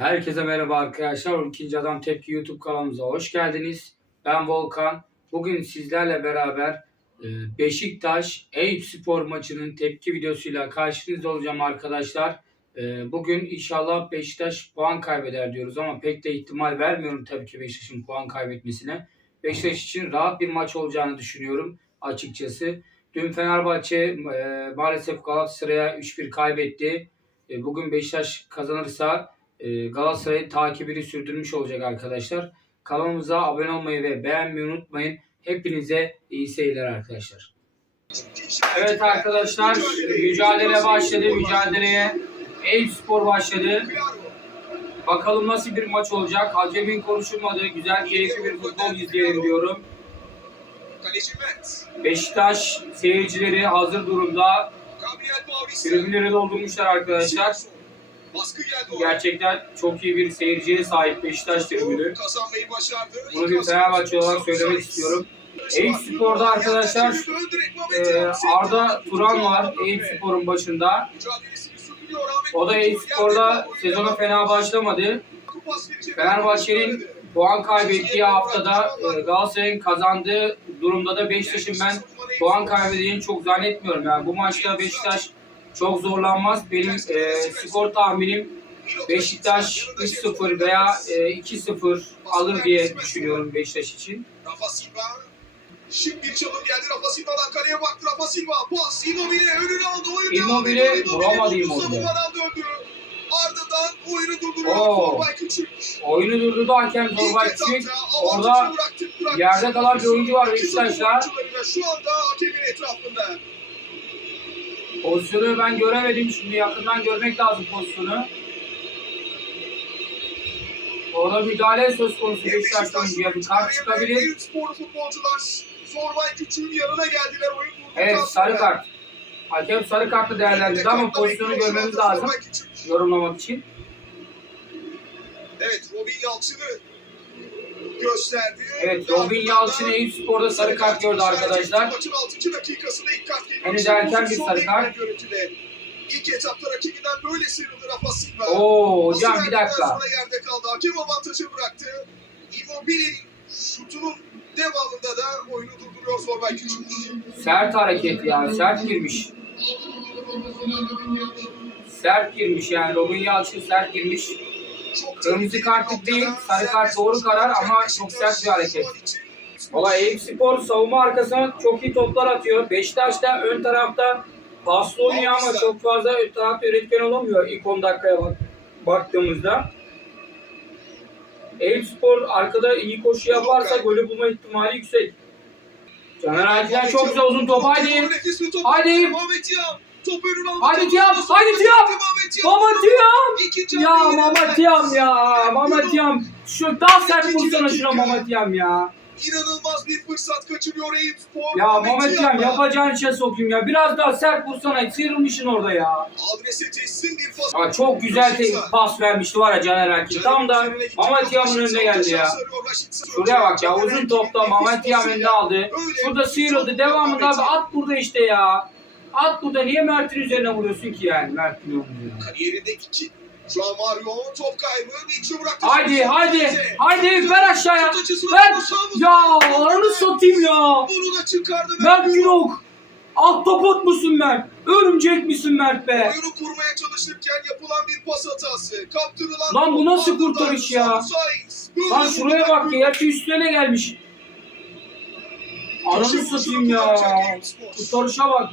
Herkese merhaba arkadaşlar. İkinci Adam Tepki YouTube kanalımıza hoş geldiniz. Ben Volkan. Bugün sizlerle beraber e, Beşiktaş Eyüp Spor maçının tepki videosuyla karşınızda olacağım arkadaşlar. E, Bugün inşallah Beşiktaş puan kaybeder diyoruz ama pek de ihtimal vermiyorum tabii ki Beşiktaş'ın puan kaybetmesine. Beşiktaş için rahat bir maç olacağını düşünüyorum açıkçası. Dün Fenerbahçe e, maalesef Galatasaray'a 3-1 kaybetti. Bugün Beşiktaş kazanırsa Galatasaray'ın takibini sürdürmüş olacak arkadaşlar. Kanalımıza abone olmayı ve beğenmeyi unutmayın. Hepinize iyi seyirler arkadaşlar. Evet arkadaşlar mücadele başladı. Mücadeleye Eyüp Spor başladı. Bakalım nasıl bir maç olacak. Hakemin konuşulmadığı güzel keyifli bir futbol izleyelim diyorum. Beşiktaş seyircileri hazır durumda. Tribünleri doldurmuşlar arkadaşlar. Gerçekten çok iyi bir seyirciye sahip Beşiktaş tribünü. Bunu bir Fenerbahçe olarak söylemek istiyorum. Eyüp Spor'da arkadaşlar e, Arda Turan var Eyüp Spor'un başında. O da Eyüp Spor'da sezona fena başlamadı. Fenerbahçe'nin puan kaybettiği haftada e, Galatasaray'ın kazandığı durumda da Beşiktaş'ın ben puan kaybedeceğini çok zannetmiyorum. Yani bu maçta Beşiktaş çok zorlanmaz. Benim e, skor tahminim Beşiktaş 3-0 veya e, 2-0 alır diye düşünüyorum Beşiktaş için. Rafa Silva. Şık bir çalım geldi Rafa Silva'dan kaleye baktı Rafa Silva. Pas Immobile önüne aldı. Oyun Immobile vuramadı Immobile. döndü. Ardından oyunu durduruyor. Oo. Forbay Küçük. Oyunu durdurdu hakem Zorbay İlk Küçük. Orada bıraktı, bıraktı. yerde kalan bir oyuncu var Beşiktaş'ta. Şu anda hakemin etrafında. Pozisyonu ben göremedim. Şimdi yakından görmek lazım pozisyonu. Orada müdahale söz konusu Beşiktaş oyuncuya bir kart çıkabilir. Sporlu futbolcular Zorbay Küçük'ün yanına geldiler. Oyun Evet sarı kart. Hakem sarı kartı değerlendirdi ama pozisyonu görmemiz lazım yorumlamak için. Evet Robin Yalçın'ı gösterdi. Evet Ve Robin Yalçın Eyüp Spor'da sarı kart gördü arkadaşlar. Maçın 6. dakikasında ilk kart geliyor. Henüz erken bir sarı kart. İlk etapta rakibinden böyle sıyrıldı Rafa Silva. Oo hocam bir dakika. Sonra yerde kaldı. Hakem avantajı bıraktı. Immobile'nin şutunun devamında da oyunu durduruyor Zorbay Küçük. Sert hareket ya. Sert girmiş. Sert girmiş yani. Robin Yalçın sert girmiş. Çok Kırmızı bir değil, sarı kart doğru karar ama çok sert bir hareket. Valla Eyüp Spor savunma arkasına çok iyi toplar atıyor. Beşiktaş da ön tarafta paslı oynuyor ama çok fazla ön tarafta üretken olamıyor ilk 10 dakikaya bak baktığımızda. Eyüp Spor arkada iyi koşu yaparsa golü bulma ihtimali yüksek. Caner Ayt'den çok güzel uzun top. Haydi. Nefis bir top. Haydi. Mehmet Yam. Top önüne aldı. Haydi sonrası haydi. Mehmet Yam. İkinci Ya Mehmet Yam ya. Mehmet Yam. Şu daha sert vursana şuna Mehmet Yam ya. İnanılmaz bir fırsat kaçırıyor Eyüp Spor. Ya Mehmet Yam'la. yapacağın işe sokayım ya. Biraz daha sert vursana. Sıyrılmışsın orada ya. Adrese teslim bir pas. Aa, çok güzel te- pas vermişti var ya Caner Erkin. Tam da Mehmet Yam'ın önüne geldi ya. Şuraya bak ya uzun topta Mehmet önüne aldı. Şurada sıyrıldı. Devamında abi at burada işte ya. At burada niye Mert'in üzerine vuruyorsun ki yani Mert'in oyuncuya? Kariyerinde iki. Şu an Mario top kaybı. Mitchell bıraktı. Haydi haydi haydi ver aşağıya. Ver. Ya ananı satayım ya. Bunu da çıkardı. Mert Günok. Ahtapot musun Mert? Örümcek misin Mert be? Oyunu kurmaya çalışırken yapılan bir pas hatası. Kaptırılan Lan bu nasıl kurtarış ya? Lan şuraya bak ya. Gerçi üstüne gelmiş. Ananı satayım ya. Kurtarışa bak.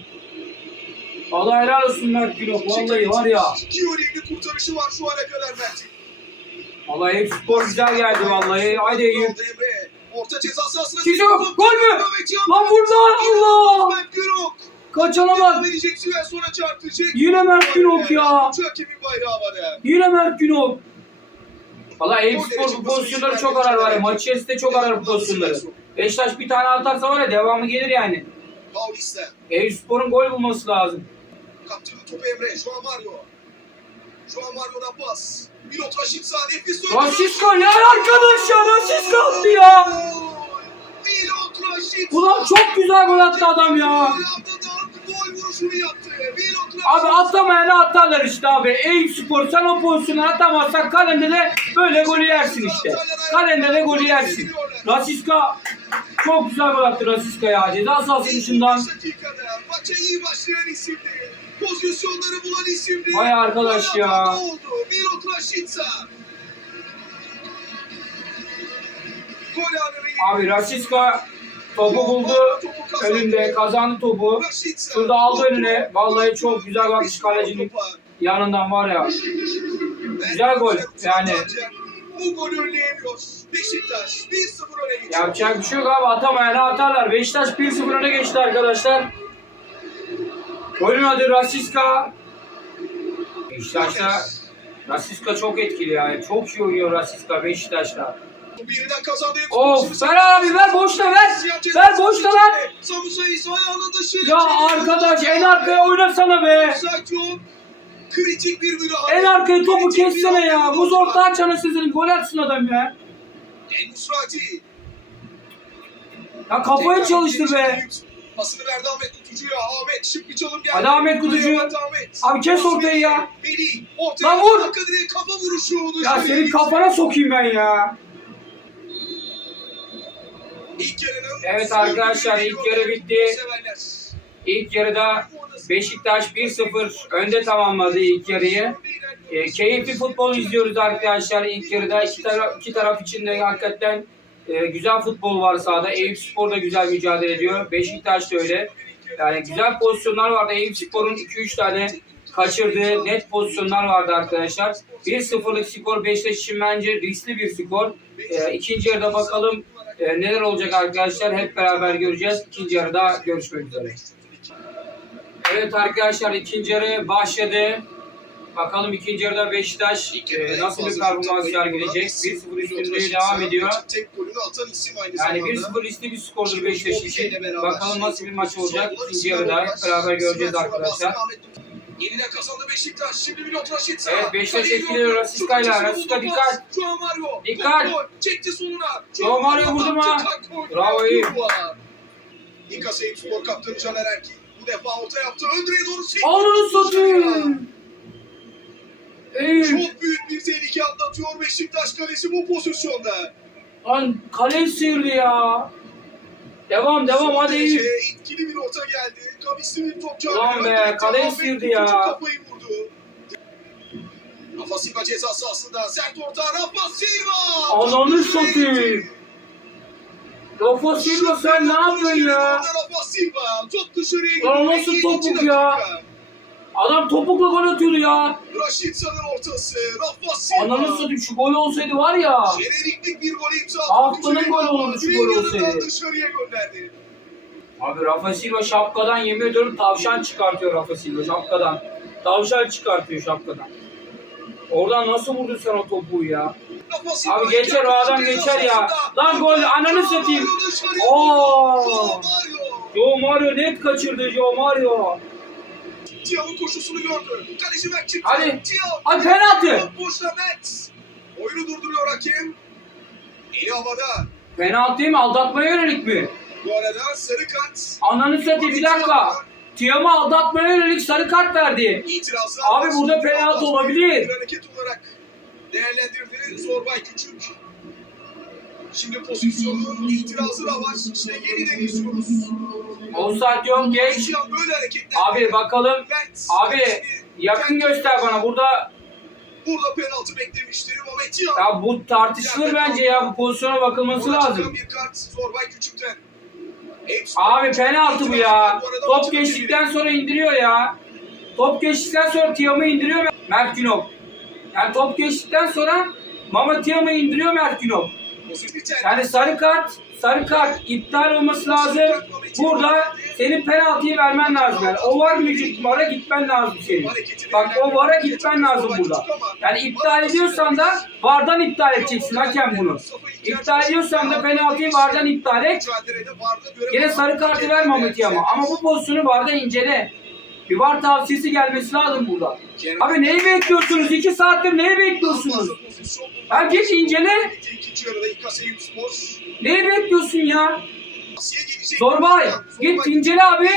Allah helal olsun Mert Günok. Vallahi var ya. İki önemli kurtarışı var şu ana kadar Mert'in. Vallahi Eyüp spor güzel geldi vallahi. Haydi Eyüp. Orta ceza sahasına. Çizik, gol mü? Lan vur lan Allah. Mert Günok. Kaçana Devam bak. edecek Sivas sonra çarptıracak. Yine Mert Günok ya. Hakemin bayrağı havada. Yine Mert Günok. Valla Eyüp Spor bu pozisyonları çok arar var ya. Maç içerisinde çok arar bu pozisyonları. Beşiktaş bir tane atarsa var ya devamı gelir yani. Paulista. Eyüp Spor'un gol bulması lazım. Kaptırdı topu Emre. Şu an Mario. Şu an Mario'dan pas. Milot Raşitsa nefis döndü. Rashiska ya arkadaş ya Rashiska attı ya. Milot Raşitsa. Ulan çok güzel gol attı adam ya. Gol vuruşu vuruşunu yaptı. Abi atlamayana atarlar işte abi. Eyüp Spor sen o pozisyonu atamazsan kalende de böyle golü yersin işte. Kalende de golü yersin. Rasiska çok güzel gol attı Rasiska ya. Ceza sahası dışından. 25 dakikada maça iyi başlayan isimdi. Pozisyonları bulan isimdi. Vay arkadaş ya. Rashica. Gol anını Abi Rasiska topu buldu. Önünde kazandı topu. Rashica. Şurada aldı önüne. Vallahi çok güzel bakmış kalecinin yanından var ya. Güzel gol. Yani Bu golü önleyemiyor. Beşiktaş 1-0 öne geçiyor. yapacak bir şey yok abi. Atamayana atarlar. Beşiktaş 1-0 öne geçti arkadaşlar. Golün adı Rasiska. Beşiktaş'ta Rasiska çok etkili yani. Çok iyi oynuyor Rasiska Beşiktaş'ta. Of ver abi ver boşta ver. Ver boşta ver. Ya arkadaş en arkaya oynasana be. Kritik bir müdahale. En arkaya topu kessene ya. Muz orta açana sizin gol atsın adam ya. En. Ya kafaya çalıştı be. Pasını verdi Ahmet Kutucu'ya. Ahmet şık bir çalım geldi. Hadi Ahmet Kutucu. Ahmet. Abi kes ortayı ya. Melih. Ortaya. Lan vur. Arka direğe kafa vuruşu. Ya senin kafana sokayım ben ya. İlk yarının Evet arkadaşlar, ilk yarı bitti. İlk yarıda Beşiktaş 1-0 önde tamamladı ilk yarıyı. E, keyifli futbol izliyoruz arkadaşlar ilk yarıda. İki, tara- iki taraf için de hakikaten e, güzel futbol var sahada. Eyüp Spor da güzel mücadele ediyor. Beşiktaş da öyle. Yani güzel pozisyonlar vardı. Eyüp Spor'un 2-3 tane kaçırdığı net pozisyonlar vardı arkadaşlar. 1-0'lık skor Beşiktaş için bence riskli bir skor. E, ikinci yarıda bakalım e, neler olacak arkadaşlar. Hep beraber göreceğiz. İkinci yarıda görüşmek üzere. Evet arkadaşlar ikinci yarı başladı. Bakalım ikinci yarıda Beşiktaş e, nasıl bir performans sergileyecek. 1-0 üstünlüğü devam ediyor. Tek golünü atan isim aynı Yani zamanda. 1-0 riskli bir skordur Beşiktaş için. Bakalım nasıl bir maç olacak. İkinci yarıda beraber göreceğiz arkadaşlar. Yeniden kazandı Beşiktaş. Şimdi Milot Raşitsa. Evet, Beşiktaş etkiliyor. Rashica buldu dikkat. Dikkat. Çekti soluna. Joao Mario vurdu mu? Bravo, iyi. İlk Asayip Spor Kaptanı Caner Erkin. Bu defa orta yaptı. Öndüre'ye doğru sekti. Ananı satayım. Çok büyük bir tehlike atlatıyor Beşiktaş kalesi bu pozisyonda. Lan kaleyi sıyırdı ya. Devam devam Son hadi derece Eyüp. etkili bir orta geldi. Kavisli bir top Ulan be, Önde kaleyi Ahmet sıyırdı ya. Kafayı vurdu. Rafa Silva ceza sahasında. Sert orta Rafa Silva. Ananı satayım. Rafa Silva sen ne yapıyorsun ya? Rafa Silva top dışarıya Lan gidiyor. nasıl 52 topuk ya? dakika. Adam topukla gol atıyordu ya. Raşitsa'nın ortası. Rafa Silva. Ananı satayım şu gol olsaydı var ya. Jeneriklik bir gol imza attı. Haftanın golü olurdu şu gol olsaydı. dışarıya gönderdi. Abi Rafa Silva şapkadan yemin ediyorum tavşan çıkartıyor Rafa Silva şapkadan. Tavşan çıkartıyor şapkadan. Oradan nasıl vurdun sen o topu ya? Abi geçer o adam geçer ya. Lan gol ananı satayım. Oo. Joao Mario. Net kaçırdı Joe Mario. Tiao'nun koşusunu gördü. Kaleci Mert çıktı. Hadi. Tiao. Hadi penaltı. Boşta Mert. Oyunu durduruyor hakem. Eli havada. Penaltı değil mi? Aldatmaya yönelik mi? Bu arada sarı kart. Ananı satayım bir dakika. Tiam'ı aldatmaya yönelik sarı kart verdi. İtirazlar. Abi burada penaltı olabilir. Hareket olarak değerlendirdi Zorbay Küçük. Şimdi pozisyonun itirazı da var. İşte yeniden izliyoruz. Offside yok geç. Tiao böyle hareketler. Abi bakalım. Mert. Abi yakın göster bana. Burada Burada penaltı beklemişti ama Tiao. ya bu tartışılır bence ya. Bu pozisyona bakılması lazım. Bir kart Zorbay Küçük'ten. Abi penaltı bu ya. Top geçtikten sonra indiriyor ya. Top geçtikten sonra Tiam'ı indiriyor Mert Günok. Yani top geçtikten sonra Mama Tiam'ı indiriyor Mert Günok. Yani sarı kart, sarı kart iptal olması lazım. Burada senin penaltıyı vermen lazım. Yani o var vücut vara gitmen lazım senin. Bak o vara gitmen lazım burada. Ama- Yani iptal ediyorsan da vardan iptal edeceksin hakem bunu. İptal ediyorsan da penaltıyı vardan iptal et. Yine sarı kartı ver Mahmut verdi. Yama. Ama bu pozisyonu vardan incele. Bir var tavsiyesi gelmesi lazım burada. Abi neyi bekliyorsunuz? İki saattir neyi bekliyorsunuz? Ha geç incele. Neyi bekliyorsun ya? Zorbay git incele abi.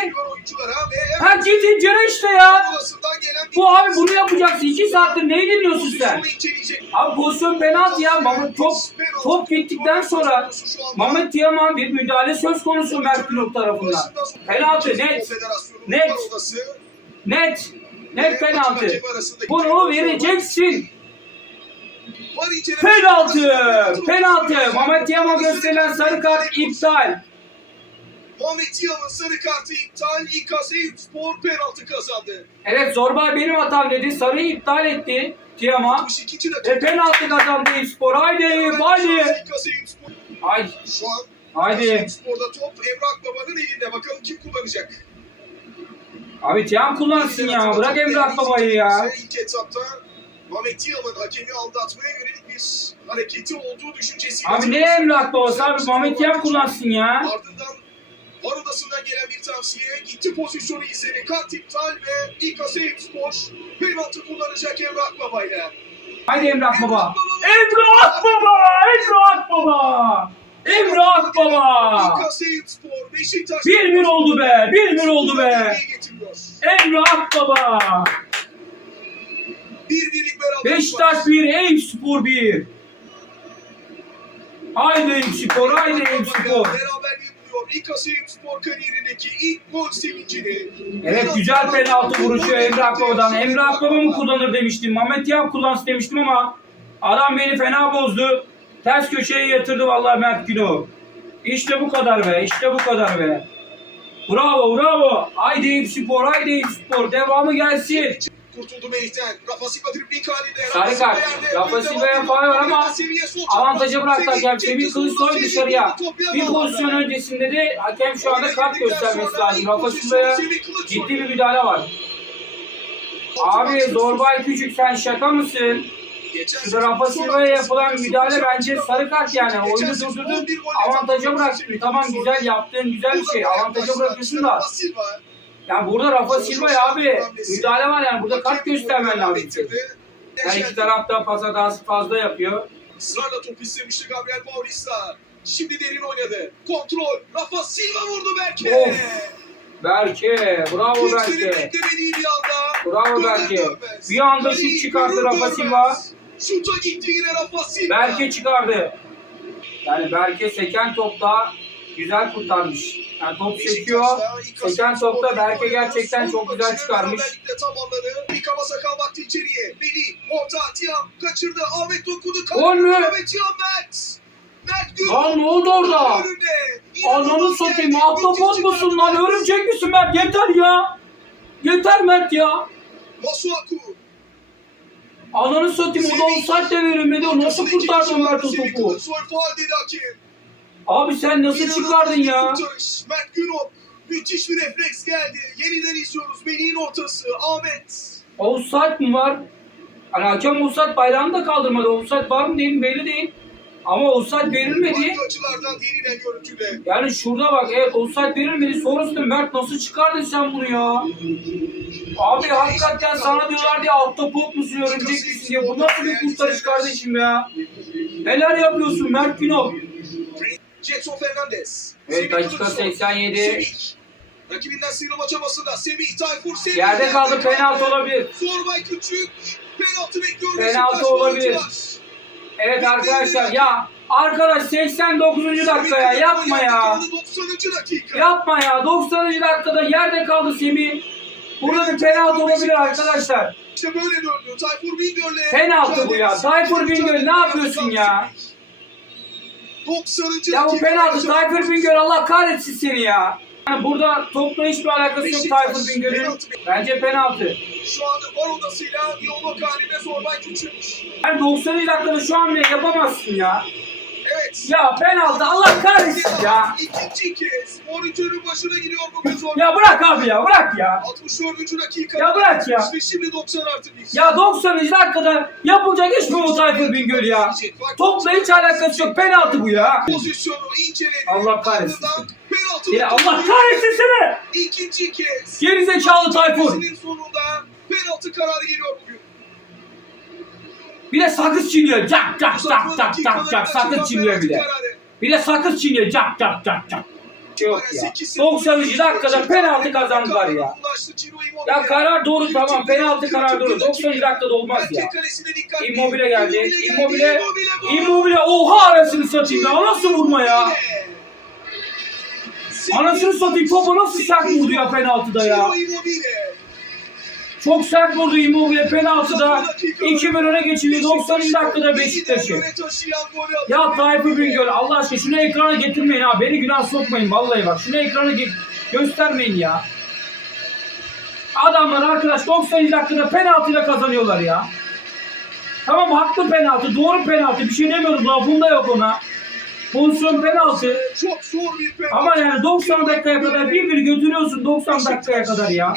Ha git incele işte ya. Bu abi bunu yapacaksın. 2 saattir neyi dinliyorsun sen? Abi pozisyon penaltı ya. Mehmet top top gittikten sonra Mehmet Yaman bir müdahale söz konusu Mert Günok tarafından. Penaltı net. Net. Net. Net penaltı. Bunu vereceksin. Penaltı. Penaltı. Mehmet Yaman gösterilen sarı kart iptal. Muhammed Yaman sarı kartı iptal. İKS Spor penaltı kazandı. Evet Zorbay benim hatam dedi. Sarıyı iptal etti. Tiama. 62. dakika. E penaltı kazandı Spor. Haydi haydi. İKS Spor. Haydi. Şu an Haydi. Spor'da top Emrah Baba'nın elinde. Bakalım kim kullanacak? Abi Tiam kullansın ya. Bırak Emrah Baba'yı ya. İlk etapta Mehmet Yalın hakemi aldatmaya yönelik bir hareketi olduğu düşüncesi. Abi ne Emrah Babası abi. Mehmet Tiam kullansın ya. Ardından var odasından gelen bir tavsiye gitti pozisyonu izledi. Kart iptal ve İKS Spor penaltı kullanacak Emrah Baba'yla. Haydi Emrah Baba. Emrah Baba. Emrah Baba. Emrah Baba. İKS Spor Beşiktaş 1-1 oldu be. 1-1 oldu be. Emrah Baba. Bir birlik beraber. Beşiktaş 1, Eyüp Spor 1. Haydi Eyüp Spor, haydi Eyüp Spor. Beraberliği İKS Spor kariyerindeki ilk gol sevincini. Evet güzel penaltı vuruşu Emrah Baba'dan. Emrah Baba mı kullanır demiştim. Mehmet Yap kullansın demiştim ama adam beni fena bozdu. Ters köşeye yatırdı vallahi Mert Günok. İşte bu kadar be, işte bu kadar be. Bravo, bravo. Haydi Eyüp Spor, haydi Eyüp Spor. Devamı gelsin. Kurtuldu Melih'ten. Rafa Silva dribling halinde. Sarı kart. Rafa Silva'ya faul var ama çapraz. bıraktı hakem. Semih Kılıçsoy dışarıya. Bir pozisyon öncesinde de hakem şu anda kart göstermesi lazım. Rafa Silva'ya ciddi bir müdahale var. Abi Zorbay Küçük sen şaka mısın? Şurada Rafa Silva'ya yapılan müdahale bence sarı kart yani. Oyunu sezon durdurdun. 11 gol Avantaja. Semih Tamam güzel yaptın. Güzel bir şey. Avantaja bırakıyorsun da. Yani burada Rafa Silva'ya abi müdahale var yani. Burada kart göstermen lazım. Yani iki taraf da pas hatası fazla yapıyor. Israrla top istemişti Gabriel Paulista. Şimdi derin oynadı. Kontrol. Rafa Silva vurdu Berke. Of. Berke. Bravo Berke. beklemediği bir anda. Bravo Berke. Bir anda şut görür Rafa. Silva. Şuta gitti yine Rafa Silva. Berke çıkardı. Yani Berke seken topta güzel kurtarmış. Yani top sekiyor. Seken topta Berke gerçekten çok güzel çıkarmış. Beraberlikle tamamladı. Bir kaba sakal baktı içeriye. Melih orta Tiam kaçırdı. Ahmet dokudu. Gol mü? Lan ne oldu orada? Ananı satayım. Ahtapot musun lan? Örümcek misin Mert? Yeter ya. Yeter Mert ya. Masuaku. Ananı satayım. O da de verilmedi. Nasıl kurtardı Mert o topu? Abi sen nasıl İnanılmaz çıkardın ya? kurtarış. Mert Günok. Müthiş bir refleks geldi. Yeniden izliyoruz. Melih'in ortası. Ahmet. Offside mi var? Hani hakem offside bayrağını da kaldırmadı. Offside var mı değil mi belli değil. Ama offside verilmedi. Farklı açılardan yeniden görüntüde. Yani şurada bak evet offside verilmedi. Sonrasında Mert nasıl çıkardın sen bunu ya? Abi hakikaten sana diyorlar diye altta pop musun örümcek misin diye. Bu nasıl bir kurtarış kardeşim ya? Neler yapıyorsun Mert Günok? Jetson Fernandez. Evet, dakika Kılıçsoy. 87. Semih. Rakibinden sıyrılma çabasında. Semih Tayfur Semih. Yerde kaldı penaltı olabilir. Zorbay Küçük. Penaltı bekliyor. Penaltı olabilir. Evet arkadaşlar ya arkadaş 89. dakika ya yapma ya. 90. dakika. Yapma ya 90. dakikada yerde kaldı Semih. Burada bir penaltı olabilir arkadaşlar. İşte böyle döndü. Tayfur Bingöl'le. Penaltı bu ya. Tayfur Bingöl ne yapıyorsun ya? 90. Ya bu penaltı Tayfur Bingöl Allah kahretsin seni ya. Yani burada topla hiçbir alakası yok Tayfur Bingöl'ün. Bence penaltı. Şu anda var odasıyla diyalog halinde Zorbay Küçük. Yani 90. dakikada şu an bile yapamazsın ya. Evet. Ya penaltı Allah kahretsin ya. İkinci kez monitörün başına gidiyor bugün Zorbay. Ya bırak abi ya bırak ya. 64. dakika. Ya bırak ya. Ve şimdi 90 artı 1. Ya 90. dakikada yapılacak iş mi bu Tayfur Bingöl ya? Topla hiç alakası yok penaltı bu ya. Pozisyonu inceledi. Allah kahretsin. Penaltı. Ya Allah kahretsin seni. İkinci kez. Gerizekalı Tayfur. Sonunda penaltı kararı geliyor bugün. Bir de sakız çiğniyor. Cak cak cak cak cak cak sakız çiğniyor bir de. Bir de sakız çiğniyor. Cak cak cak cak. şey yok ya. 90. dakikada penaltı kazandılar ya. Ya karar doğru tamam penaltı karar doğru. 90. dakikada olmaz ya. Immobile geldi. Immobile. Immobile oha arasını satayım ya. Nasıl vurma ya? Anasını satayım topa nasıl sert vurdu ya penaltıda ya. Çok sert vurdu Immobile penaltıda. 2-1 öne geçiriyor 90. dakikada Beşiktaş'ı. Ya Tayfur Bingöl Allah aşkına şunu ekrana getirmeyin ha. Beni günah sokmayın vallahi bak. Şunu ekrana ge- göstermeyin ya. Adamlar arkadaş 90 dakikada penaltıyla kazanıyorlar ya. Tamam haklı penaltı, doğru penaltı. Bir şey demiyorum. Lafım da yok ona. Pozisyon penaltı. Çok zor bir penaltı. Ama yani 90 dakikaya kadar bir bir götürüyorsun 90 dakikaya kadar ya.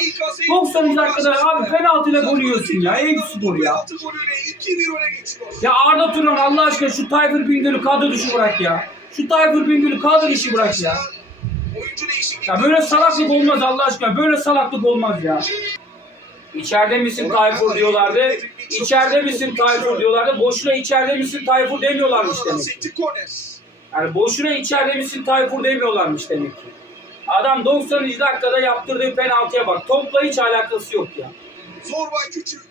90 dakikada abi penaltıyla gol yiyorsun ya. Eyüp Spor ya. Penaltı golüyle 2-1 öne geçiyor. Ya Arda Turan Allah aşkına şu Tayfur Bingöl'ü kadro dışı bırak ya. Şu Tayfur Bingöl'ü kadro dışı bırak ya. Ya böyle salaklık olmaz Allah aşkına. Böyle salaklık olmaz ya. İçeride misin Tayfur diyorlardı. İçeride misin Tayfur diyorlardı. Boşuna içeride misin Tayfur demiyorlarmış demek. Yani boşuna içeride misin Tayfur demiyorlarmış demek ki. Adam 90. dakikada yaptırdığı penaltıya bak. Topla hiç alakası yok ya. Zorbay Küçük.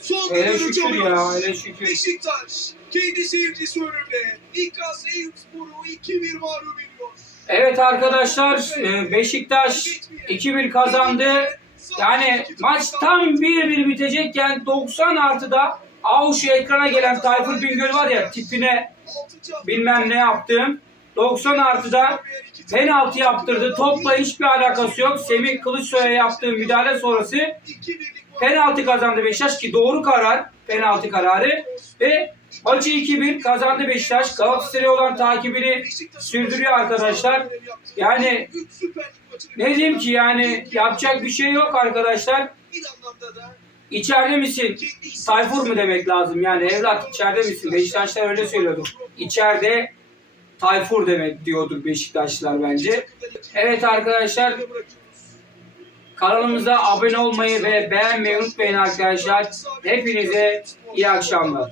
Son Hele şükür ya, hele şükür. Beşiktaş kendi seyircisi önünde. İlkaz Eyüpspor'u 2-1 mağlup ediyor. Evet arkadaşlar e, Beşiktaş 2-1 kazandı. Yani maç tam 1-1 bitecekken 90 artıda Avuşu ekrana gelen Tayfur Bingöl var ya tipine bilmem ne yaptım. 90 artıda penaltı yaptırdı. Topla hiçbir alakası yok. Semih Kılıçsoy'a yaptığı müdahale sonrası penaltı kazandı Beşiktaş ki doğru karar penaltı kararı ve maçı 2-1 kazandı Beşiktaş. Galatasaray'a olan takibini sürdürüyor arkadaşlar. Yani ne diyeyim ki yani yapacak bir şey yok arkadaşlar. İçeride misin? Tayfur mu demek lazım yani evlat içeride misin? Beşiktaşlar öyle söylüyordu. İçeride Tayfur demek diyorduk Beşiktaşlılar bence. Evet arkadaşlar kanalımıza abone olmayı ve beğenmeyi unutmayın arkadaşlar. Hepinize iyi akşamlar.